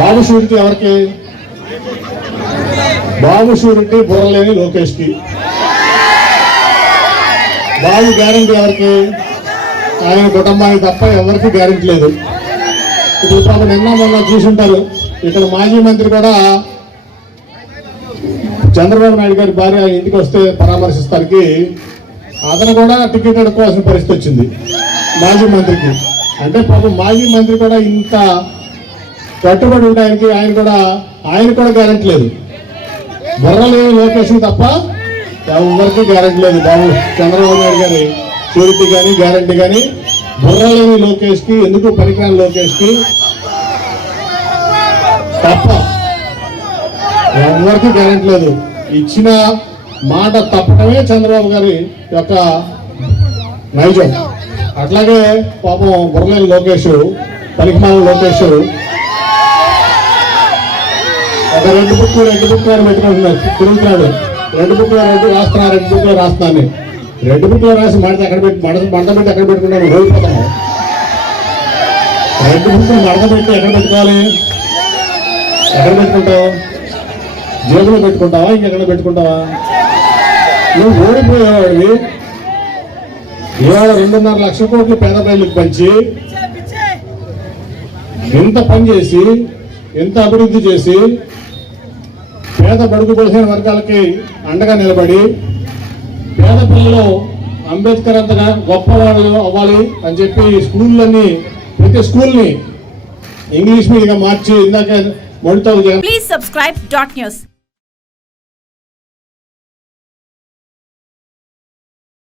బాబు surety ఎవరికి? బాబు surety బుర్రలేని లోకేష్కి బాబు guarantee ఎవరికి? ఆయన కుటుంబానికి తప్ప ఎవరికి గ్యారంటీ లేదు. ఇప్పుడు పాప నిన్న మొన్న చూసుంటారు ఇక్కడ మాజీ మంత్రి కూడా చంద్రబాబు నాయుడు గారి భార్య ఇంటికి వస్తే పరామర్శిస్తానికి అతను కూడా టికెట్ అడుకోవాల్సిన పరిస్థితి వచ్చింది మాజీ మంత్రికి. అంటే పాపం మాజీ మంత్రి కూడా ఇంత కట్టుబడి ఉండడానికి ఆయన కూడా ఆయన కూడా గ్యారెంటీ లేదు. బుర్రలేని లోకేషన్ తప్ప ఎవరికి గ్యారెంటీ లేదు. బాబు చంద్రబాబు నాయుడు గారి షూరిటీ కానీ గ్యారెంటీ కానీ బుర్రలేని లోకేష్కి ఎందుకు పనికిరాని లోకేష్కి తప్ప ఎవరికి గ్యారెంటీ లేదు. ఇచ్చిన మాట తప్పటమే చంద్రబాబు గారి యొక్క నైజం. అట్లాగే పాపం బుర్రలేని లోకేష్ పనికిమాల లోకేష్ రెండు బుక్లు రెండు బుక్లు పెట్టుకుంటున్నారు పెట్టుకుంటున్నాడు తిరుగుతున్నాడు. రెండు బుక్లు రెండు రాస్తున్నా రెండు బుక్లు రాస్తున్నా అని రెండు బుక్లు రాసి మడత ఎక్కడ పెట్టి మడత మడత పెట్టి ఎక్కడ పెట్టుకుంటాను ఓడిపోతాము రెండు బుక్లు మడత పెట్టి ఎక్కడ పెట్టుకోవాలి? ఎక్కడ పెట్టుకుంటావు? జేబులో పెట్టుకుంటావా? ఇంకెక్కడ పెట్టుకుంటావా? నువ్వు ఓడిపోయేవాడివి. ఇవాళ రెండున్నర లక్షల కోట్లు పేద ప్రజలకు పంచి ఎంత పని చేసి ఎంత అభివృద్ధి చేసి పేద బడుగు బలహీన వర్గాలకి అండగా నిలబడి పేద పిల్లలు అంబేద్కర్ అంతగా గొప్పవాళ్ళు అవ్వాలి అని చెప్పి స్కూళ్ళని ప్రతి స్కూల్ని ఇంగ్లీష్ మీడియంగా మార్చి ఇందాక మొడితో Please సబ్స్క్రైబ్ dot.